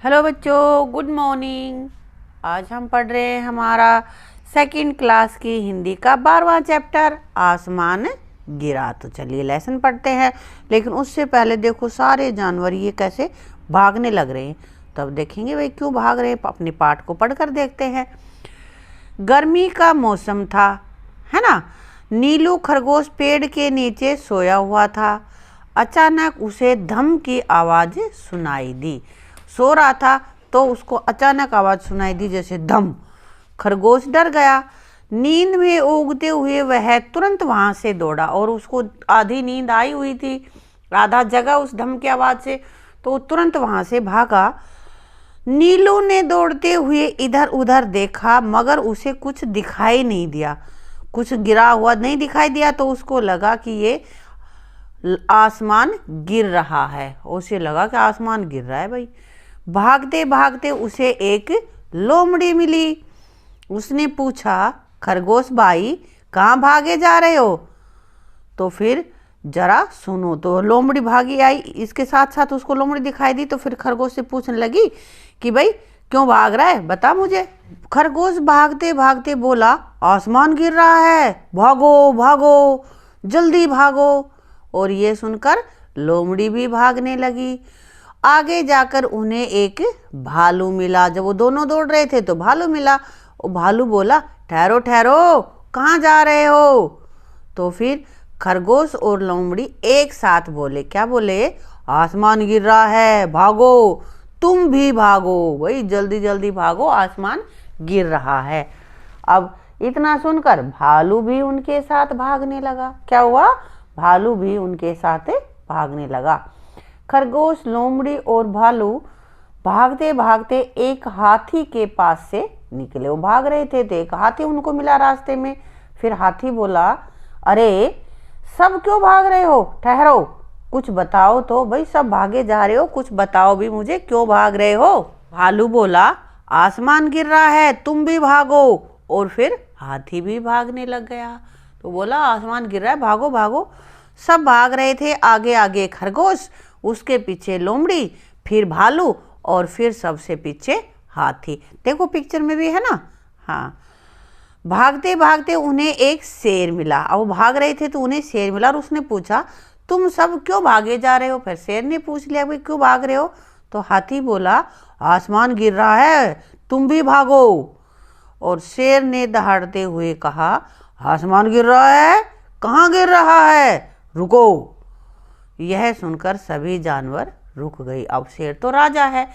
Hello बच्चों, good morning. आज हम पढ़ रहे हैं हमारा सेकंड क्लास की हिंदी का 12वां चैप्टर आसमान गिरा। तो चलिए लेसन पढ़ते हैं। लेकिन उससे पहले देखो सारे जानवर ये कैसे भागने लग रहे हैं। तब देखेंगे भाई क्यों भाग रहे हैं। अपने पाठ को पढ़कर देखते हैं। गर्मी का मौसम था, है ना। नीलू खरगोश पेड़ के नीचे सोया हुआ था। अचानक उसे धम की आवाज़ सुनाई दी। सो रहा था तो उसको अचानक आवाज़ सुनाई दी जैसे धम। खरगोश डर गया। नींद में उगते हुए वह तुरंत वहाँ से दौड़ा और उसको आधी नींद आई हुई थी, आधा जगा उस धम की आवाज़ से, तो तुरंत वहाँ से भागा। नीलू ने दौड़ते हुए इधर उधर देखा मगर उसे कुछ दिखाई नहीं दिया, कुछ गिरा हुआ नहीं दिखाई दिया। तो उसको लगा कि ये आसमान गिर रहा है। उसे लगा कि आसमान गिर रहा है भाई। भागते भागते उसे एक लोमड़ी मिली। उसने पूछा, खरगोश भाई कहाँ भागे जा रहे हो? तो फिर जरा सुनो। तो लोमड़ी भागी आई, इसके साथ साथ उसको लोमड़ी दिखाई दी। तो फिर खरगोश से पूछने लगी कि भाई क्यों भाग रहा है, बता मुझे। खरगोश भागते भागते बोला, आसमान गिर रहा है, भागो भागो, जल्दी भागो। और ये सुनकर लोमड़ी भी भागने लगी। आगे जाकर उन्हें एक भालू मिला। जब वो दोनों दौड़ रहे थे तो भालू मिला। और भालू बोला, ठहरो ठहरो, कहाँ जा रहे हो? तो फिर खरगोश और लोमड़ी एक साथ बोले, क्या बोले? आसमान गिर रहा है, भागो, तुम भी भागो भाई, जल्दी जल्दी भागो, आसमान गिर रहा है। अब इतना सुनकर भालू भी उनके साथ भागने लगा। क्या हुआ? भालू भी उनके साथ भागने लगा। खरगोश, लोमड़ी और भालू भागते भागते एक हाथी के पास से निकले। वो भाग रहे थे तो एक हाथी उनको मिला रास्ते में। फिर हाथी बोला, अरे सब क्यों भाग रहे हो? ठहरो, कुछ बताओ तो भाई, सब भागे जा रहे हो, कुछ बताओ भी मुझे, क्यों भाग रहे हो? भालू बोला, आसमान गिर रहा है, तुम भी भागो। और फिर हाथी भी भागने लग गया। तो बोला, आसमान गिर रहा है, भागो भागो। सब भाग रहे थे, आगे आगे खरगोश, उसके पीछे लोमड़ी, फिर भालू और फिर सबसे पीछे हाथी। देखो पिक्चर में भी है ना। हाँ, भागते भागते उन्हें एक शेर मिला। अब वो भाग रहे थे तो उन्हें शेर मिला और उसने पूछा, तुम सब क्यों भागे जा रहे हो? फिर शेर ने पूछ लिया, भाई क्यों भाग रहे हो? तो हाथी बोला, आसमान गिर रहा है, तुम भी भागो। और शेर ने दहाड़ते हुए कहा, आसमान गिर रहा है, कहाँ गिर रहा है, रुको। यह सुनकर सभी जानवर रुक गई। अब शेर तो राजा है,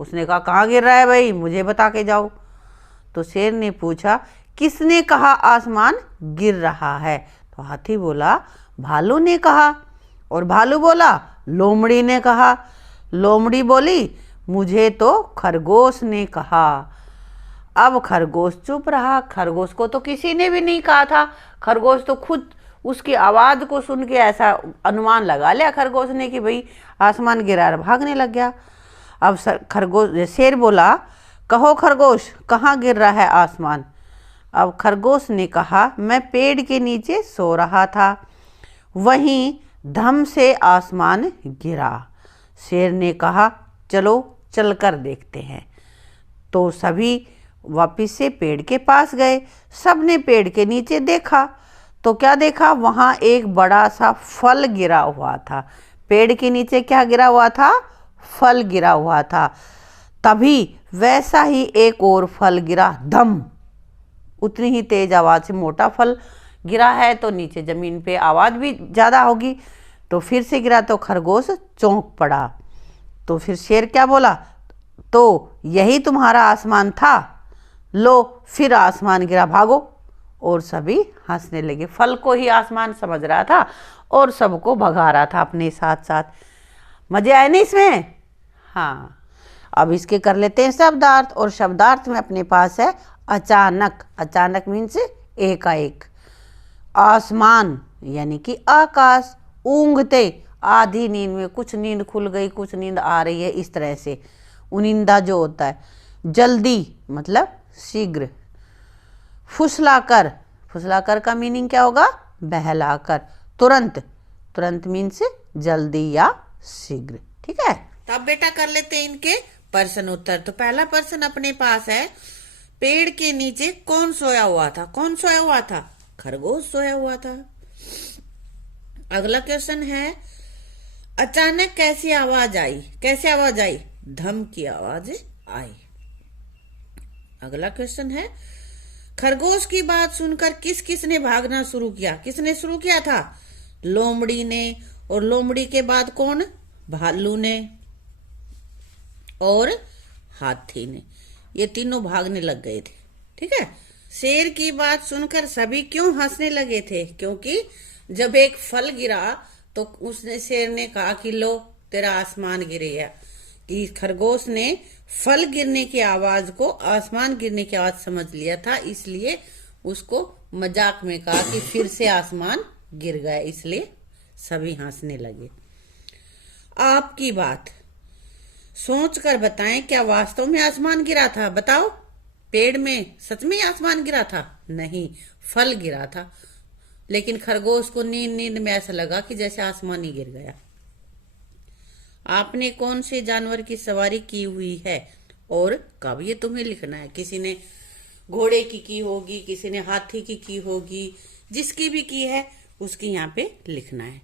उसने कहा, कहाँ गिर रहा है भाई, मुझे बता के जाओ। तो शेर ने पूछा, किसने कहा आसमान गिर रहा है? तो हाथी बोला, भालू ने कहा। और भालू बोला, लोमड़ी ने कहा। लोमड़ी बोली, मुझे तो खरगोश ने कहा। अब खरगोश चुप रहा। खरगोश को तो किसी ने भी नहीं कहा था। खरगोश तो खुद उसकी आवाज़ को सुन के ऐसा अनुमान लगा लिया खरगोश ने कि भाई आसमान गिरा रहा, भागने लग गया। अब खरगोश, शेर बोला, कहो खरगोश, कहाँ गिर रहा है आसमान? अब खरगोश ने कहा, मैं पेड़ के नीचे सो रहा था, वहीं धम से आसमान गिरा। शेर ने कहा, चलो चलकर देखते हैं। तो सभी वापिस से पेड़ के पास गए। सबने पेड़ के नीचे देखा तो क्या देखा? वहाँ एक बड़ा सा फल गिरा हुआ था। पेड़ के नीचे क्या गिरा हुआ था? फल गिरा हुआ था। तभी वैसा ही एक और फल गिरा, धम। उतनी ही तेज आवाज़ से, मोटा फल गिरा है तो नीचे ज़मीन पे आवाज़ भी ज़्यादा होगी। तो फिर से गिरा तो खरगोश चौंक पड़ा। तो फिर शेर क्या बोला, तो यही तुम्हारा आसमान था, लो फिर आसमान गिरा, भागो। और सभी हंसने लगे। फल को ही आसमान समझ रहा था और सबको भगा रहा था अपने साथ साथ। मजे आए नहीं इसमें? हाँ, अब इसके कर लेते हैं शब्दार्थ। और शब्दार्थ में अपने पास है अचानक। अचानक मीन्स एकाएक। आसमान यानी कि आकाश। ऊँघते, आधी नींद में, कुछ नींद खुल गई, कुछ नींद आ रही है, इस तरह से उनिंदा जो होता है। जल्दी मतलब शीघ्र। फुसलाकर, फुसलाकर का मीनिंग क्या होगा? बहलाकर। तुरंत, तुरंत मीन्स जल्दी या शीघ्र। ठीक है, तब बेटा कर लेते हैं इनके प्रश्न उत्तर। तो पहला प्रश्न अपने पास है, पेड़ के नीचे कौन सोया हुआ था? कौन सोया हुआ था? खरगोश सोया हुआ था। अगला क्वेश्चन है, अचानक कैसी आवाज आई? कैसी आवाज आई? धम की आवाज आई। अगला क्वेश्चन है, खरगोश की बात सुनकर किस किस ने भागना शुरू किया? किसने शुरू किया था? लोमड़ी ने। और लोमड़ी के बाद कौन? भालू ने और हाथी ने। ये तीनों भागने लग गए थे। ठीक है। शेर की बात सुनकर सभी क्यों हंसने लगे थे? क्योंकि जब एक फल गिरा तो उसने, शेर ने कहा कि लो तेरा आसमान गिर गया। कि खरगोश ने फल गिरने की आवाज को आसमान गिरने की आवाज समझ लिया था, इसलिए उसको मजाक में कहा कि फिर से आसमान गिर गया, इसलिए सभी हंसने लगे। आपकी बात सोच कर बताएं, क्या वास्तव में आसमान गिरा था? बताओ, पेड़ में सच में आसमान गिरा था? नहीं, फल गिरा था। लेकिन खरगोश को नींद नींद में ऐसा लगा कि जैसे आसमान ही गिर गया। आपने कौन से जानवर की सवारी की हुई है और कब? ये तुम्हें लिखना है। किसी ने घोड़े की होगी, किसी ने हाथी की होगी, जिसकी भी की है उसकी यहाँ पे लिखना है।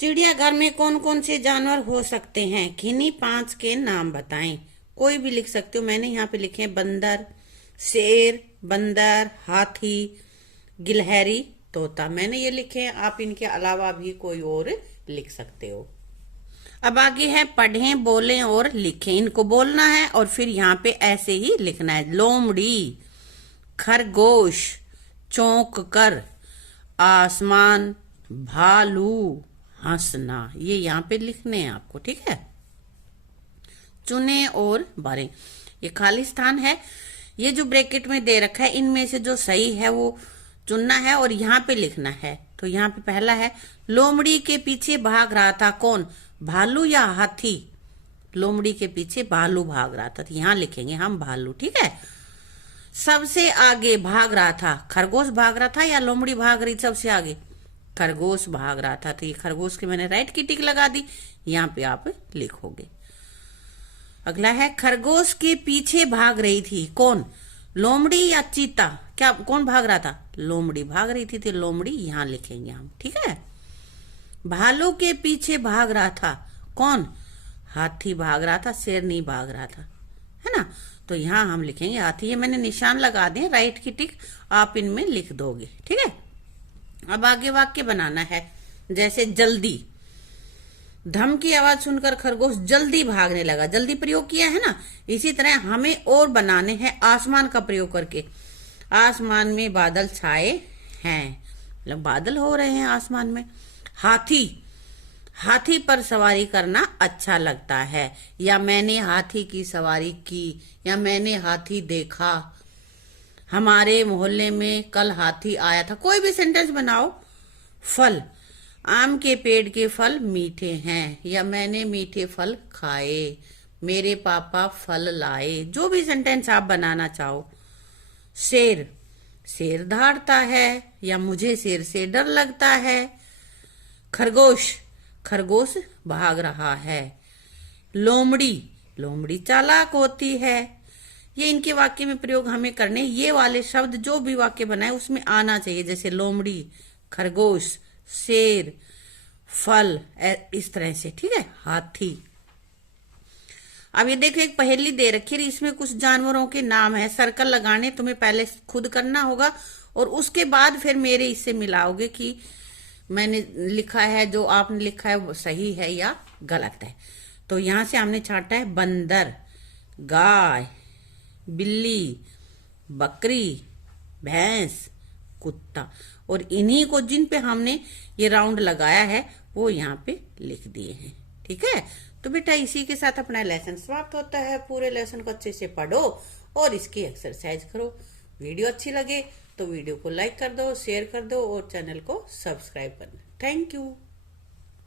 चिड़ियाघर में कौन कौन से जानवर हो सकते हैं? किन्हीं 5 के नाम बताएं। कोई भी लिख सकते हो। मैंने यहाँ पे लिखे हैं बंदर, शेर, बंदर, हाथी, गिलहरी, तोता। मैंने ये लिखे हैं, आप इनके अलावा भी कोई और लिख सकते हो। अब आगे है, पढ़ें, बोलें और लिखें। इनको बोलना है और फिर यहाँ पे ऐसे ही लिखना है। लोमड़ी, खरगोश, चौंक कर, आसमान, भालू, हंसना। ये यहाँ पे लिखने हैं आपको। ठीक है। चुने और भरें। ये खाली स्थान है, ये जो ब्रैकेट में दे रखा है इनमें से जो सही है वो चुनना है और यहाँ पे लिखना है। तो यहाँ पे पहला है, लोमड़ी के पीछे भाग रहा था कौन? भालू या हाथी? लोमड़ी के पीछे भालू भाग रहा था, तो यहाँ लिखेंगे हम भालू। ठीक है। सबसे आगे भाग रहा था, खरगोश भाग रहा था या लोमड़ी भाग रही सबसे आगे? खरगोश भाग रहा था, तो ये खरगोश की मैंने राइट की टिक लगा दी, यहाँ पे आप लिखोगे। अगला है, खरगोश के पीछे भाग रही थी कौन? लोमड़ी या चीता? क्या कौन भाग रहा था? लोमड़ी भाग रही थी, तो लोमड़ी यहाँ लिखेंगे हम। ठीक है। भालू के पीछे भाग रहा था कौन? हाथी भाग रहा था, शेर नहीं भाग रहा था, है ना? तो यहाँ हम लिखेंगे हाथी। ये मैंने निशान लगा दिए, राइट की टिक आप इनमें लिख दोगे। ठीक है। अब आगे वाक्य बनाना है, जैसे जल्दी। धम की आवाज सुनकर खरगोश जल्दी भागने लगा। जल्दी प्रयोग किया है ना। इसी तरह हमें और बनाने हैं आसमान का प्रयोग करके। आसमान में बादल छाए हैं, मतलब बादल हो रहे हैं आसमान में। हाथी, हाथी पर सवारी करना अच्छा लगता है, या मैंने हाथी की सवारी की, या मैंने हाथी देखा। हमारे मोहल्ले में कल हाथी आया था। कोई भी सेंटेंस बनाओ। फल, आम के पेड़ के फल मीठे हैं, या मैंने मीठे फल खाए। मेरे पापा फल लाए। जो भी सेंटेंस आप बनाना चाहो। शेर, शेर दहाड़ता है, या मुझे शेर से डर लगता है। खरगोश, खरगोश भाग रहा है। लोमड़ी, लोमड़ी चालाक होती है। ये इनके वाक्य में प्रयोग हमें करने। ये वाले शब्द जो भी वाक्य बनाए उसमें आना चाहिए, जैसे लोमड़ी, खरगोश, शेर, फल, इस तरह से। ठीक है। हाथी। अब ये देखो, एक पहेली दे रखी है, इसमें कुछ जानवरों के नाम है। सर्कल लगाने तुम्हें पहले खुद करना होगा और उसके बाद फिर मेरे इससे मिलाओगे कि मैंने लिखा है, जो आपने लिखा है वो सही है या गलत है। तो यहां से हमने छांटा है बंदर, गाय, बिल्ली, बकरी, भैंस, कुत्ता। और इन्हीं को जिन पे हमने ये राउंड लगाया है वो यहाँ पे लिख दिए हैं। ठीक है। तो बेटा इसी के साथ अपना लेसन समाप्त होता है। पूरे लेसन को अच्छे से पढ़ो और इसकी एक्सरसाइज करो। वीडियो अच्छी लगे तो वीडियो को लाइक कर दो, शेयर कर दो और चैनल को सब्सक्राइब करना। Thank you.